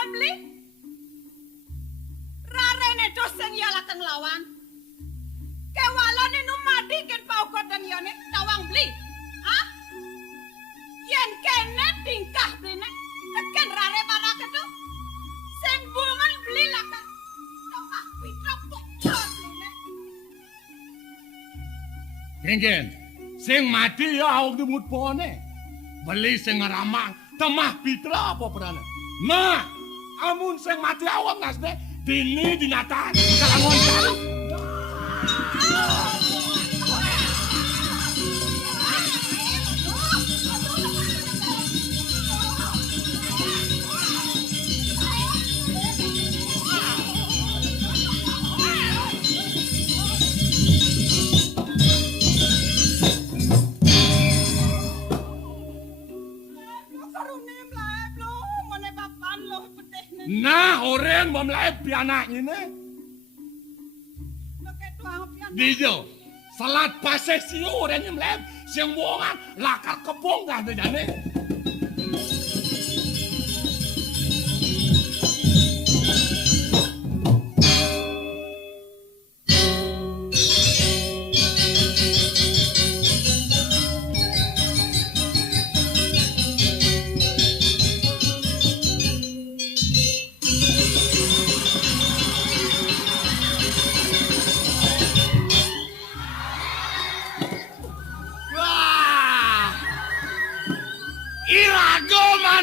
kon beli. Rarene dosen ya lakang lawan. Kewalane numadi ken paukotan yane tawang beli. Hah? Yen kene tingkah blene teken rare barake tu. Sing bungan beli lakang. Tambah pitra bocor blene. Gengen, sing mati ya awak dimut pone. Beli sing ngaramang, temah pitra apa perana. Nah, amun sing mati awak ngasde, dini dinatan, kalangon kalang. Nah, orang mau melayu pianak ini. Dijo, salat pasesi orang yang melayu, semua lakar kebong dah jane.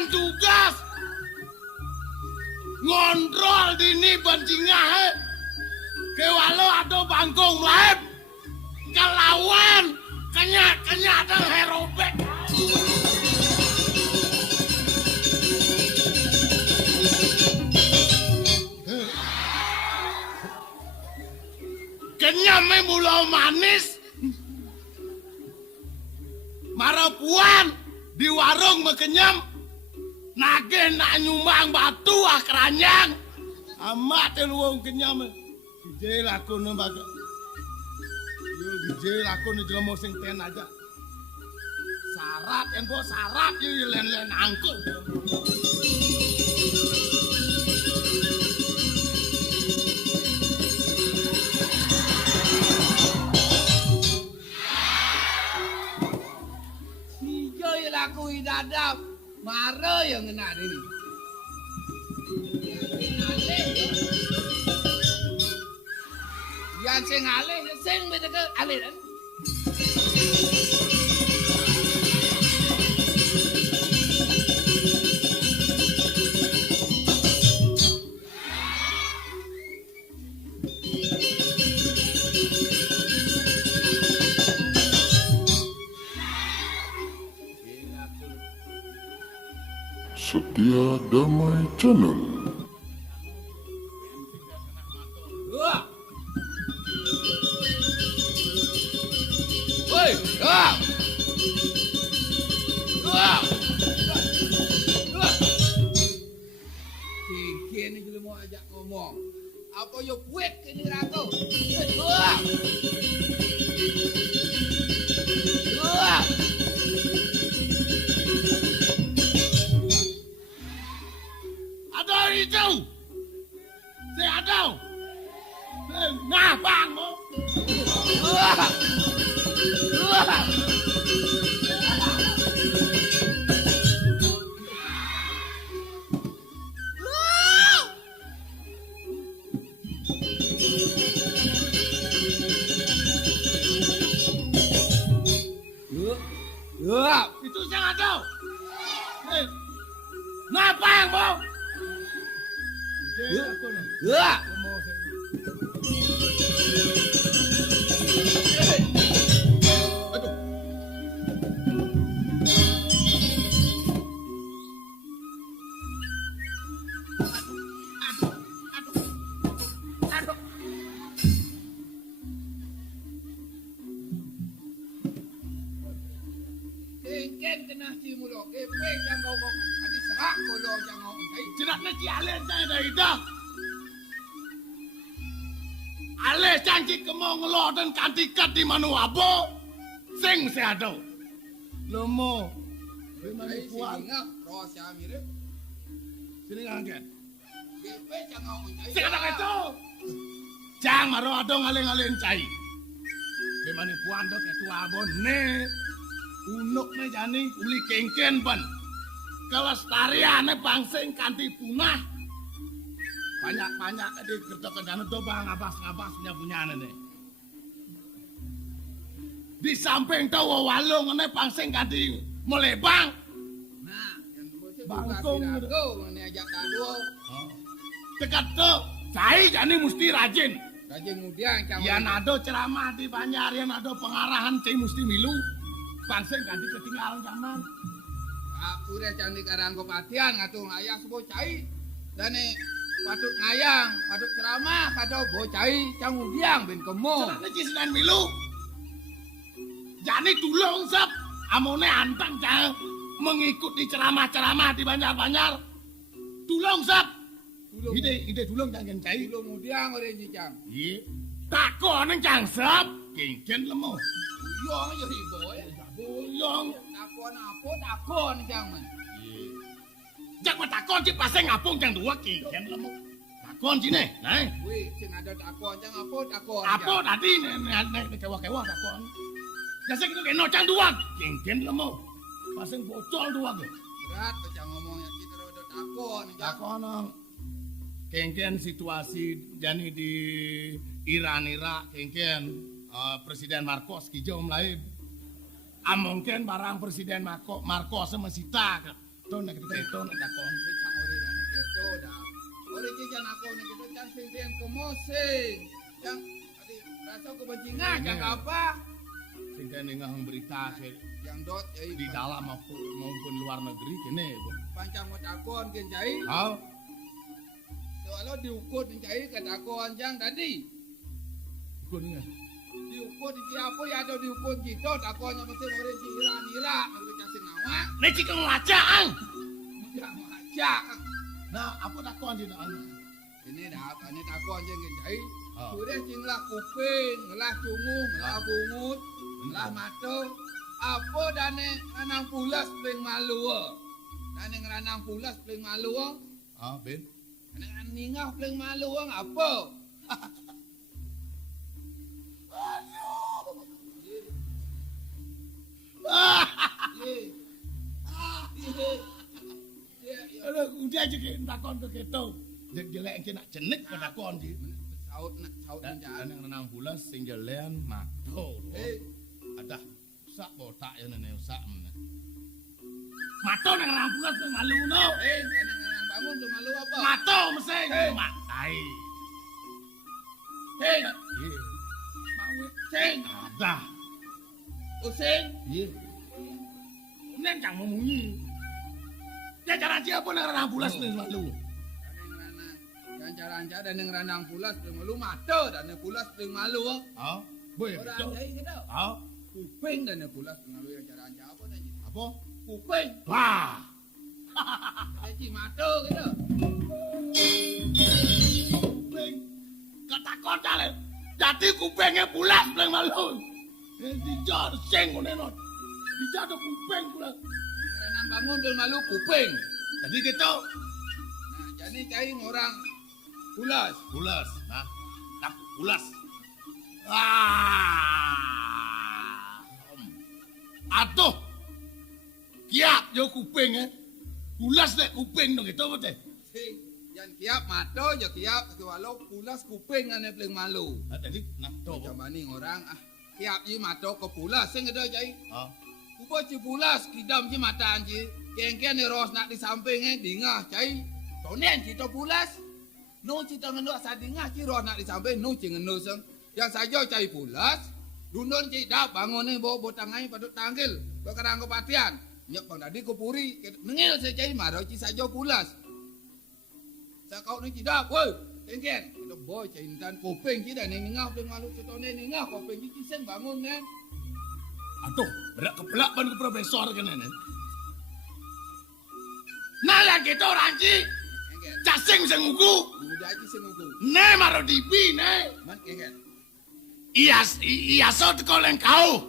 Tugas ngontrol dini bancingahe kewalo atau bangkong melaep kelawan kenyak dan herobek kenyame mulau manis marapuan di warung mekenyam nage nak nyumbang batu keranjang amat luang kenyam dijel aku nembaga dijel aku ni jelema sing ten aja syarat embo syarat ye len-len angkut sijo ye laku idadap mara yang kena ini. Yang sing alih, sing beda ke alih kan? Setia Damai Channel. Woi, Kiki ni jelema ajak ngomong. Apa yo kuat kini ratu? itu saya ada nah bang mo itu jangan tahu. Ngapa yang mau? Ken kena si mulo, kepe yang kau kau, adi serak mulo yang kau uncai. Jenak nanti alih saya dari dah. Alih cantik kemau ngelor dan kantikat di Manuabo. Sing saya ada. Lomo. Sini ngak, roh si Amir. Sini ngangkat. Weh jangan cai. Sing ada itu. Jang maro ado ngaling-ngaling cai. Bemane puando ketua abone. Unukne jani uli kengken ban. Kelestariane bangsing kanthi punah. Banyak-banyak di kerja kendana do bang ngabas-ngabasnya punyane nih. Di samping tahu walung ngene bangsing kanthi melebang. Nah, yang bocah Bangkong. Go ngene ajak dado. Dekat tuh, cai jani mesti rajin. Rajin ngudiang cang. Ya nado ceramah di Banjar, ya nado pengarahan cai mesti milu. Bangsing kanthi ketinggalan zaman. Aku udah cantik karang kopatian ngatur ngayang sebuah cai. Dan patut ngayang, patut ceramah, kado bocai, cang udiang ben kemo. Celana cisinan milu. Jani tulung sep, amone antang cang mengikuti ceramah-ceramah di Banjar-Banjar. Tulung sep. Ide tulung cang cai. Tulung udiang orang cang. Iya. Takon cang sep, kengken lemo. Uyong aja ribo ya. Boyong. Takon cang man. Jak matakon ci pasang ngapung cang dua kengken lemo. Takon cine, nah. Wih, sing ada takon cang takon. Apa tadi nek kewa-kewa takon. Jasa kita kena cang dua, kengken lemo. Pasang bocol dua ge. Berat cang ngomongnya kita udah takon cang. Takon kengken situasi jani di Iran kengken Presiden Marcos kijom lain. Mungkin barang Presiden Marcos sama Sita tuh nek itu nek takon. Cang ori dane keto dah. Ori cang aku nek kita cang sing kemosing. Cang tadi rasa kebencingan cang apa? Sing kene ngahung berita Yang dot di dalam maupun luar negeri kene. Pancang takon ken cai. Oh, Kalau diukur cai ke takon cang tadi. kunnya. Diukur di apa ya ada diukur kita takonnya mesti ori di Iran aku kasih ngawak. Nek cikeng lacaan. Mudah aja. Nah, apa takon di dalam? Ini takon cang ken cai. Oh. Sudah cinglah kuping, ngelah cungu, ngelah bungut, ngelah mata. Apa dane nganang pulas pling malu. Dane ngeranang pulas pling malu. Ah, Ben. Nang ningah pling malu apa? Ada udah aja ke takon ke keto. Jelek engke nak jenik ke takon ji. Saut Dan njaan. yang renang bulas sing jelean mato. Adah sak botak ya nene sak men. Mato nang renang bulas sing malu no. Nang bangun tuh malu apa? Mato mesti matai. Hei, Mau sing, adah. using. Iya. Nen cang memunyi. Ya cara siapa nang renang bulas sing malu. Dan cara dan yang ranang pulas pling malu mata dan yang pulas pling malu. Ah, boy Orang betul. jai kita. Ah, Kuping dan yang pulas pling malu yang cara apa tadi? apa? Kuping. Wah. Jadi mata kita. Kuping ketakon kali. Jadi kupingnya bulas paling malu. Dijor sing ngene no. Dijor kuping bulas. Yang ranang bangun pling malu kuping. Jadi gitu. Nah, jadi cai orang pulas. Bulas. Nah, tak bulas. Aduh. Kiap yo kuping Bulas nek kuping no gitu betul. Sing yang kiap mata je kiap walau pulas kuping ane pling malu. Tadi nah to. Macam mana orang kiap je mata ke pulas sing ada cai. Ah. Kupo ci pulas kidam ci mata anji. Kengken ni ros nak di samping dingah cai. Tonen ci to pulas. No ci to ngendo sa dingah ci ros nak di samping no ci ngendo seng. Yang saja cai pulas. Dundun ci dah bangun ni bawa tangai patut tanggil. Kau kadang kepatian. Nyok bang tadi kupuri. Nengil saya cai marau ci saja pulas. Sa kau ni ci dah. Woi. Kengken. Kita boy cai intan kuping ci dah ni ngah pling malu ci tonen ni ngah kuping ci seng bangun ni. Aduh, berak kepelak ban ke profesor kena ni. Nah yang kita ranci. Kengken. Casing senguku. Muda ci seng uku. Ne maro dibi ne. Man kengken. Iya so teko leng kau.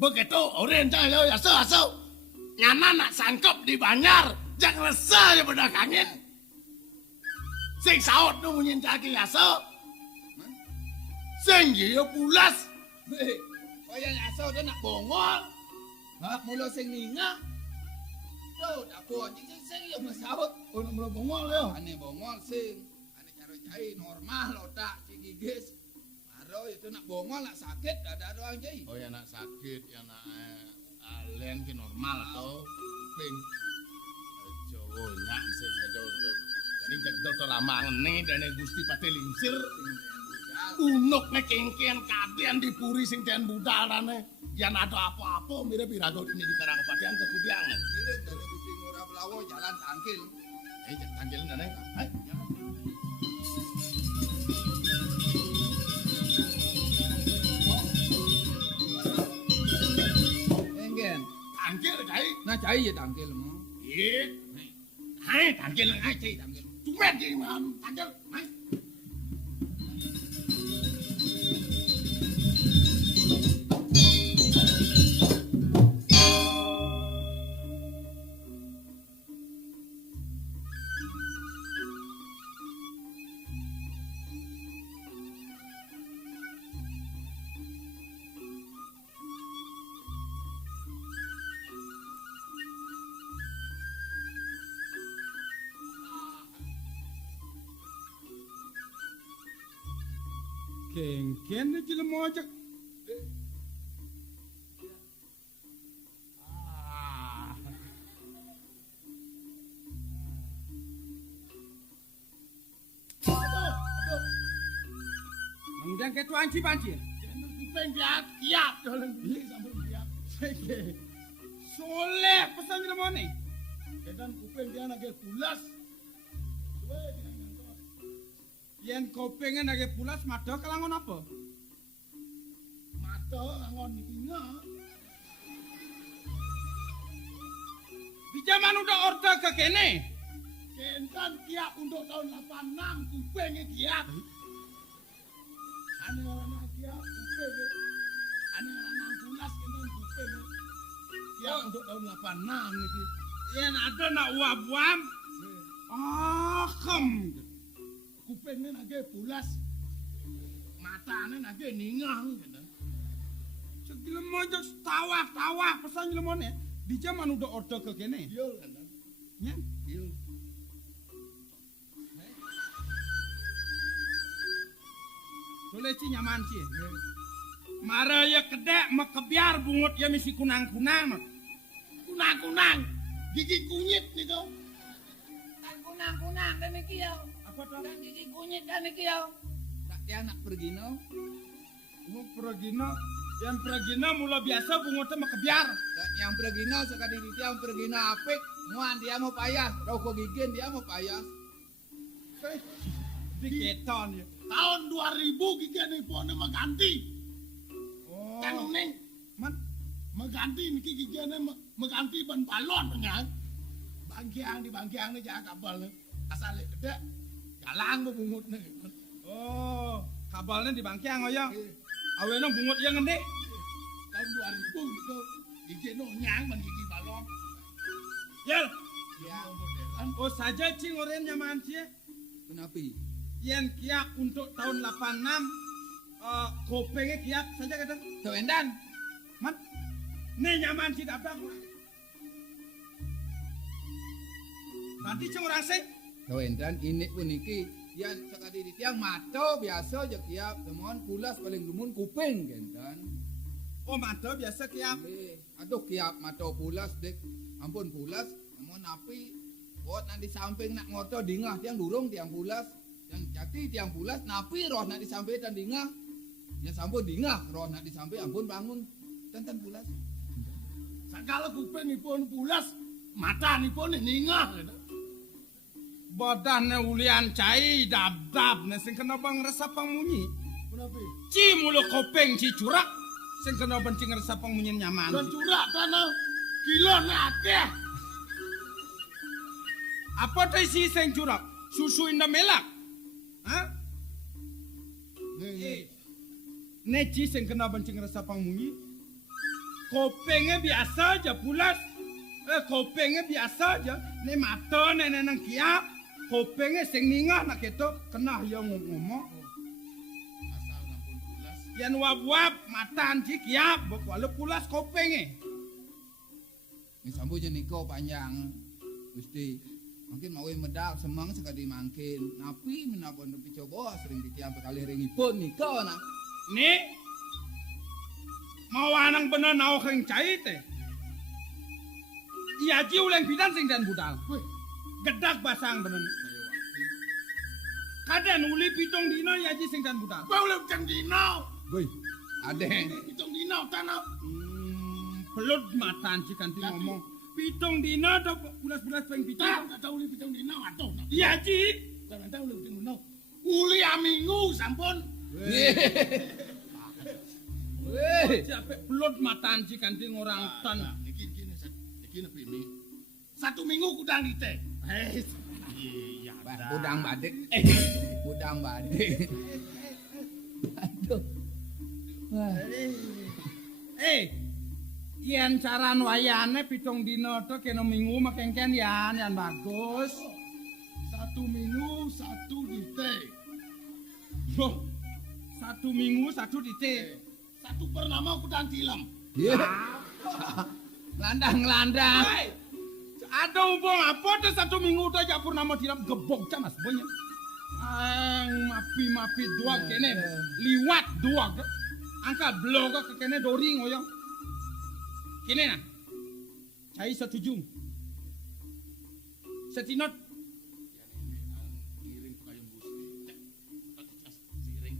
Begitu orang cahaya ya so. Ngana nak sangkep di Banjar. Jangan resah ya pada kangen. Sing saut nu munyin caki aso. Sing yo pulas. Kaya aso dia nak bongol. Hah, mula sing ningah. Tuh, tak kuat sing yo masaut. Oh, nak mula bongol yo. Ane bongol sing. Ane cara cai normal otak si gigis. Maro itu nak bongol nak sakit ada doang jai. Oh ya nak sakit ya nak alen ki normal to. Ping. Jowo nyak sing aja. Jadi jek to lama ngene dene Gusti Pate lingsir. Unuk nek kengken kadean dipuri sing den budalane. Yen ada apa-apa mirip pirago ini di Karang Padean kebudian. Mirip dari Gusti Ngurah Belawo jalan tangkil. Cek tangkil dene. Hai. Enggen. Tangkil cai. Nah cai ya tangkil mo. Iya. Hai tangkil hai cai tangkil. Tumen ki man tangkil. Hai. Kengken aja le mojak. Kemudian ke tuan cipanci. Kuping kiat dalam beli sambil kiat. Soleh pesan le mone. Kedan kuping dia nak pulas. Yen kau pengen lagi pulas mata kelangon apa? Mata angon inga. Di zaman udah order ke kene. Kentan kiat untuk tahun 86 kupingnya kiat. Ane orang kiat kuping. Ane orang pulas kentan kuping. Kiat untuk tahun 86 iki. Yen ada nak uap-uap. Kem. Kupingnya nage pulas. Matanya nage ningang. Segala mojak tawah pesan le mone. Di zaman udah order ke kene. Iya kan. Nya. Iya. Boleh ci nyaman ci. Mara ya kedek mekebiar bungut ya misi kunang-kunang. Kunang-kunang. Gigi kunyit gitu. Kan kunang-kunang dan kiau. Apa tuh? Dan gigi kunyit dan kiau. Tak dia nak pergi no. Mau pergina, yang pergina mula biasa bungutnya mekebiar. Dan yang pergi no sekali dia yang pergi no apik. Muan dia mau payas. Rokok gigin dia mau payas. Diketon ya. Tahun 2000 gigi ini pohonnya mengganti. Oh. Kan neng. Man, Mengganti niki gigi ini mengganti ban balon penyan. Bangkiang ini jangan kabel. Asal gede. Galang bungut nih. oh, kabalnya di bangkiang ya. Awalnya bungut yang gede. Tahun 2000 itu gigi no nyang man gigi balon. Yel, Ya. Modelan. oh saja cing orang nyaman sih. Kenapa? Yang kiak untuk tahun 86, kopengnya kiak saja kata. Tuh Endan. Man, nih nyaman sih dapat. Nanti cing orang sih. Tuh Endan ini pun iki. Yang sekali di tiang mata biasa aja kiap. Temuan pulas paling gemun kuping kan. Oh mantap biasa kiak. Aduh kiap mata pulas dek. Ampun pulas. Temuan api. Buat nanti samping nak ngoto dingah tiang durung tiang pulas. Yang jadi tiang pulas napi roh nak disampai dan dingah. Yang sampun dingah roh nak disampai ampun bangun. Tenten pulas. Sakala kuping pun pulas. Mata pun ningah. Badannya ulian cai dab-dab nih sing kena bang rasa pangunyi. Kenapa? Ci mulu kopeng ci curak sing kena bencing rasa pangunyi nyaman. Dan curak tanah kilo nakeh. Apa teh si sing curak? Susu indah melak. Hah? Nih ci sing kena bencing rasa pangunyi. Kopengnya biasa aja pulas. Kopengnya biasa aja. Nih mata nih nang kiap. Kopenge sing ningah nak ketok kenah ya ngomong. Asal ngampun pulas. Yan wab-wab matan cik ya walau pulas kopenge. Ini sambunya niko panjang. Gusti, mungkin mau medal semang sekali mangkin. Napi menabon tapi coba sering ditiam kali ringipun niko na. Nih mau anang bener nau keng cai teh. Iya ji uleng bidan sing dan budal. Gedak basang bener. Kaden uli pitung dino iya ji sing dan budal. Kowe oleh jeng dino. Woi, adeng. Pitung dino tanah. Belut matan cik kanti ngomong. Pitung dino do bulas-bulas peng pitung. Tak tahu oleh pitung dino atuh. Iya ji. Tak tahu oleh pitung dino. Uli aminggu sampun. Weh. Capek belut matan cik kanti ngorang tan. Iki nepi ini. 1 minggu kudang di teh. Iya. Budang badik. Budang badik. Aduh. Wah. Yen caran wayane pitung dino to kena minggu makengken yan bagus. 1 minggu 1 di teh. Loh, 1 minggu 1 di teh. 1 pernama kudang tilam. Iya. Landang-landang. Ada umpong apa tuh 1 minggu tuh aja purnama tiram gebok camas banyak. Mapi dua kene liwat dua ke. Angka blog ke kene doring oyong. Kene na. Cai setuju. Setinot Kiring pekayun gusti. Siring.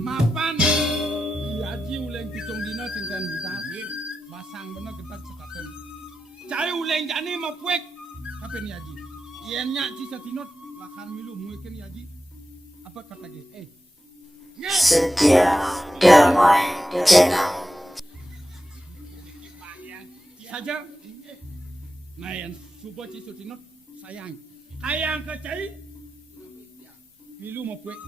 mapan. Haji uleng pitung dino singkan budak. Masang bener ketat sekaten. Cai uleng jani mau puek. Apa ni haji? Iennya ci setinot lakan milu muekeun haji. Apa kata ge? Setia Damai Channel. Saja. Nah yang subuh ci setinot sayang. Hayang ke cai. Milu mau puek.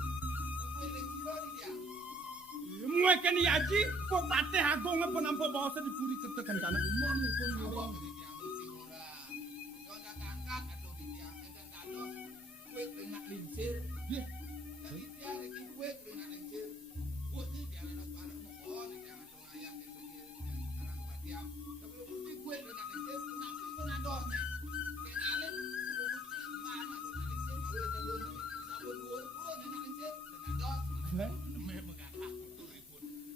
Muekeun haji kok bate hagong apa nampa bawasa dipuri ketekan kana. Umur ni pun mireng.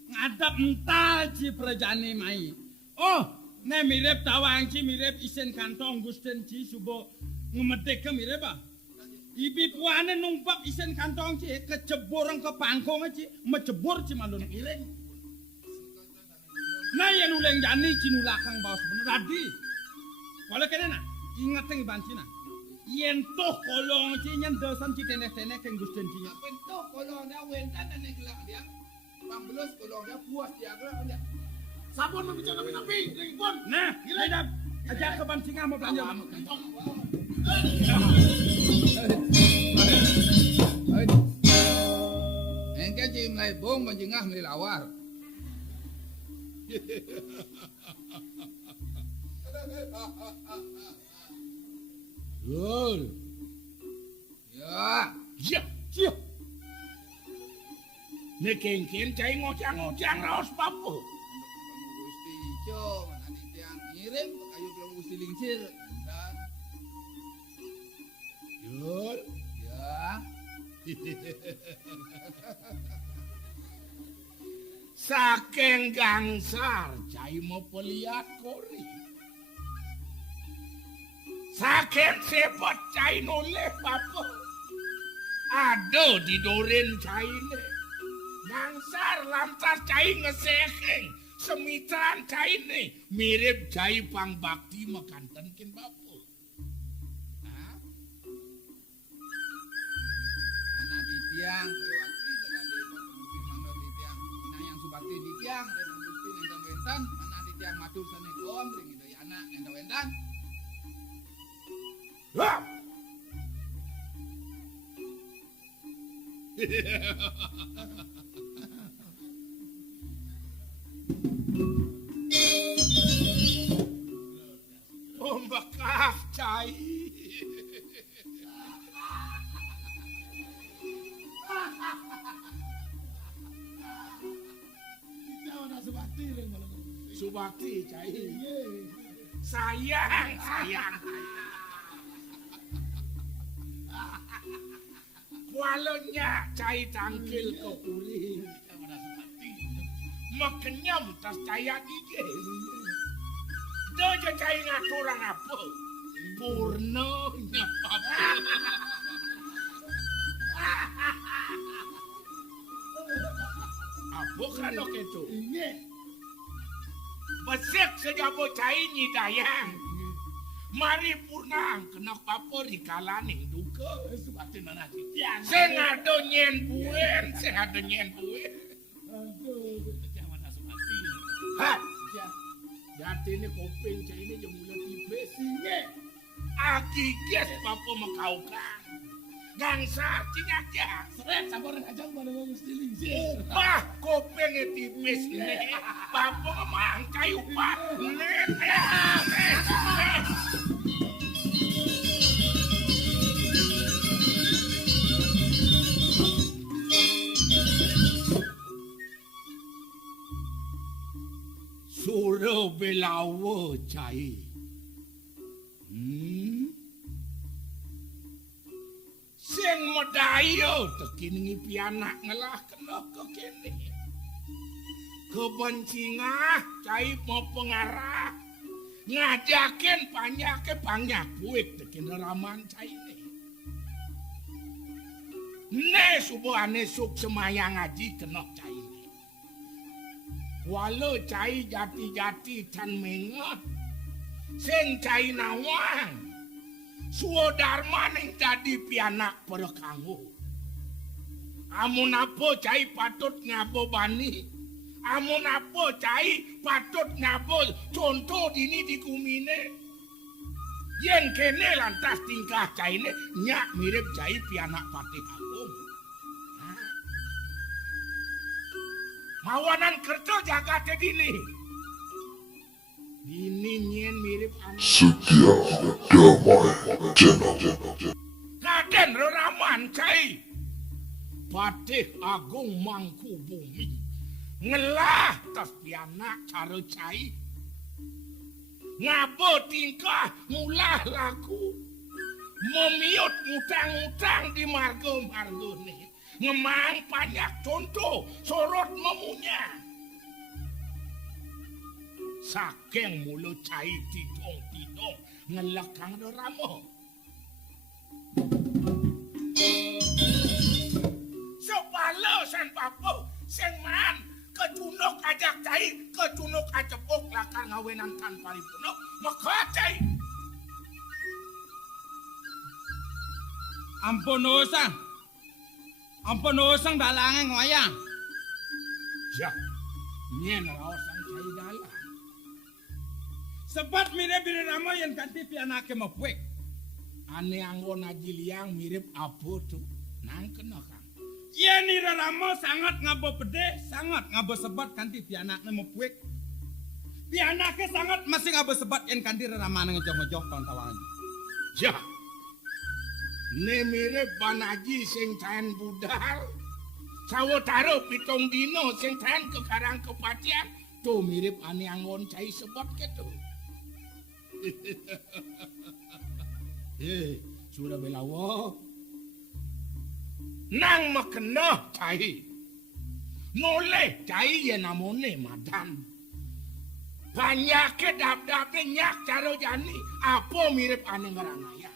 Ngadap ental ci prajane mai. Oh, ne mirip tawang ci mirip isen kantong gusten ci subo ngemetek ke mirip ah. Ibi puane numpak isen kantong ci keceborang ke pangkong ci mecebor ci malun ireng. Nah yang uleng jani ci nulakang bawas bener tadi. Kalau kena na ingat yang banci na. Yen toh kolong ci nyen dosan ci tenek-tenek yang gusten ci. Pentoh kolongnya wentan dan gelak dia. Pambelus kolongnya puas dia gelak dia. Sabun membicara nabi, ringpun. Nah, kita ajak ke bancingan mau belanja. Engke ci mulai bong banjingah mulai lawar. Lol. Ya. Ya, ya. Ne kengken cai ngocang-ngocang raos papu. Gusti ijo nanti tiang ngirim kayu belum gusti lingsir. Dan Lol. ya. Saking gangsar cai mau peliat kori. Saking sepot cai noleh papu. Aduh didoren cai ne. Gangsar lantas cai ngesekeng. Semitan cai ne. Mirip cai pang bakti makanten kin bapu. Mana di tiang lewati sekali gusti mangga di tiang. Ina yang subakti di tiang dan gusti nenten wentan. Mana di tiang matur sanekom ring itu anak nenten wentan. Wah! Ombakah cai. Subakti cai. Sayang. Kualonya cai tangkil ke kuring. Makenyam tas caya gigi. Dojo cai ngaturang apa? Purno nyapa. Apa kan itu? Besek sejabo cai nyidayang. Mari purnang kena papor di kalaning duka. Sing ado nyen buen. Hat. Jati ini kopeng cai ini jemulan tipis. Aki kes papo makaukan. Gangsa cinaknya. Seret sabar aja mana mau mesti lingsir. Bah kopeng tipis ini. Papo mang kayu pak. Suro belawo cai. Sing medayo tekiningi pianak ngelah kena ke kene. Kebencingah cai mau pengarah. Ngajakin banyak buik tekin raman cai ne. Ne subuhane suk semayang ngaji kena cai ne. Walau cai jati-jati tan mengot. Sing cai nawang. Suodarma ning dadi pianak perekanggo. Amun apa cai patut ngabobani. Amun apa cai patut ngabo contoh dini di kumine. Yen kene lantas tingkah cai ne nyak mirip cai pianak Patih Agung. Mawanan kerja jagate dini. Dini nyen mirip anak. Setia Damai Channel. Raden Reraman cai. Patih Agung Mangku Bumi. Ngelah tas pianak cara cai. Ngabo tingkah mulah laku. Memiut ngutang-ngutang di margo-margo nih. Ngemang banyak contoh sorot memunya. Saking mulut cai tidong-tidong ngelakang Reramo. Sepalo san papo sing man kecunuk ajak cai, kecunuk acepuk lakang ngawenan tan paripurna maka cai. Ampun usang dalange ngoyang. Ya, nyen raosan cai dalang. Sebab mirip Rama yang ganti pianake mapuik. Ane anggon aji liang mirip apa tuh? Nang kena kang. Iya ni Rama sangat ngabo pede, sangat ngabo sebat ganti pianake mapuik. Pianake sangat masih ngabo sebat yang ganti Rama ngejoh-ngejoh tahun-tahunan. Ya. Ne mirip banaji sing caen budal. Sawetara pitung dino sing caen kekarang kepatian. Tuh mirip ane anggon cai sebab gitu. Sudah belawo. Nang makena cai. Noleh cai ya namone madan. Banyak kedap-dapnya nyak caro jani. Apa mirip ane ngeranaya.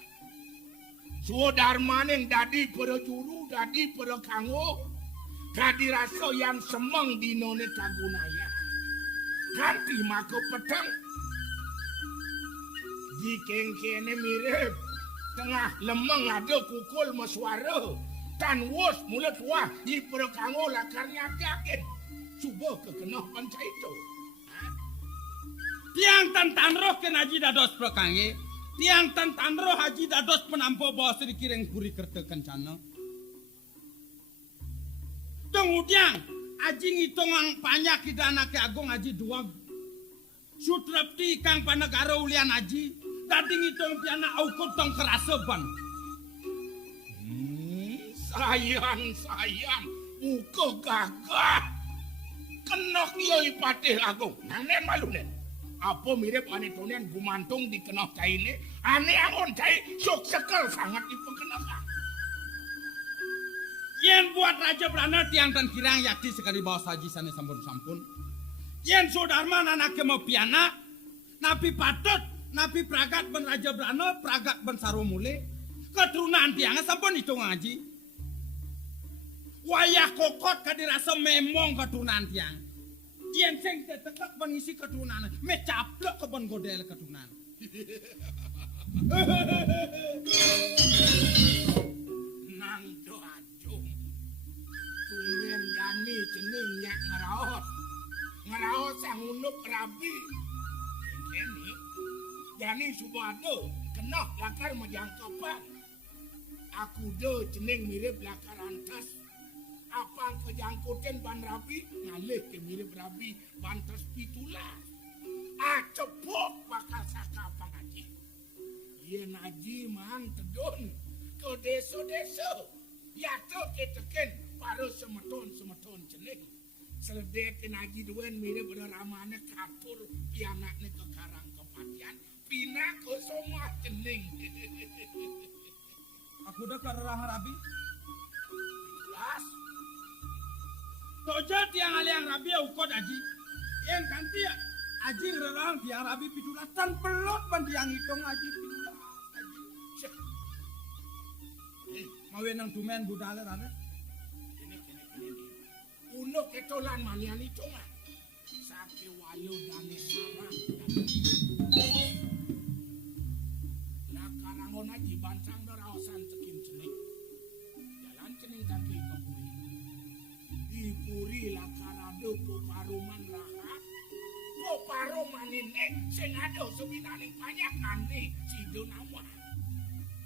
Suodarma ning dadi para juru, dadi para kanggo. Dadi raso yang semeng dinone kagunaya. Kanti mako petang. Jikeng kene mirip. Tengah lemeng ada kukul meswara. Tan wos mulut wah di para kanggo lakarnya kaget. Subuh kekenah panca itu. Tiang tan roh ken haji dados prakange. Tiang tan roh haji dados penampo bawa sedikit yang puri kerta kencana. Kemudian haji ngitung banyak kita anak agung haji dua. Sutrapti kang panegara ulian haji. Tadi ngitung piana aukut tong keraseban. Sayang, uko gagah. Kenok yoi patih agung. Nanen malu nen. Apa mirip ane tonen gumantung di kenok cai ini. Ane angon cai sok sekel sangat dipekenok. Yen buat Raja Brana tiang dan kirang yakti sekali bawa saji sana sampun-sampun. Yen Sodarman anaknya mau piana, napi patut, napi pragat ben Raja Brana, pragat ben Saromule, keturunan tiangnya sampun itu ngaji. Wayah kokot kadirasa memong keturunan tiang. Yen sing tetep ben isi keturunan, me caplok ke ben godel keturunan. Nang do ajung. Tumen Dani jeneng nyak ngeraot. Ngeraot sang unuk rabi. Kene Dani Subado kenok lakar majangkapan. Aku do jeneng mirip lakar antas. Apang kejangkutin ban rabi ngalih ke mirip rabi bantas pitulah. Acepok bakal sakapang aji. Yen aji man tedun ke deso-deso. Yato keteken paru semeton jeneng. Seledekin aji duen mirip ramane kapur pianakne ke karang kepatian. Pina ke semua jeneng. Aku udah kerang rabi. Jelas. Toja tiang aliang rabi ukot aji. Yen kanti aji ngerang tiang rabi pitulatan pelot ban tiang hitung aji pitulat. Mawe nang tumen budale rane. Ini. Uno ketolan manian itu mah. Sake walu dane sarang. Lah karangon aji bancang daraosan cekin cening. Jalan cening kaki kepuri. Dipuri lah karado po paruman rahat. Po paruman ini sing ada sebinaning banyak ane sido nama.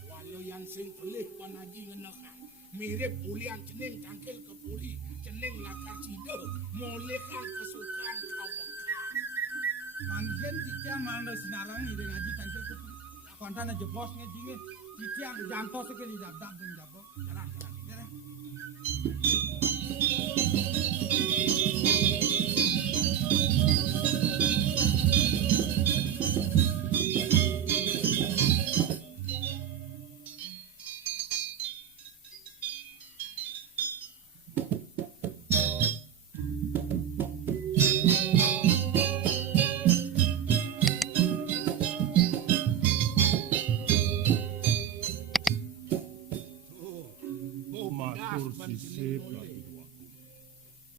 Walau yang sing pelih panaji ngenekan. Mirip ulian cening tangkil kepuri. Cening lakar sido. Molekan kesukaan kawakan. Manggen titiang mana sinarang ide ngaji tangkil kutu. Kontan aja bos ngedingin. Titiang janto sekali dap-dap dan jabo. Jalan. Jalan. Matur sisip lagi.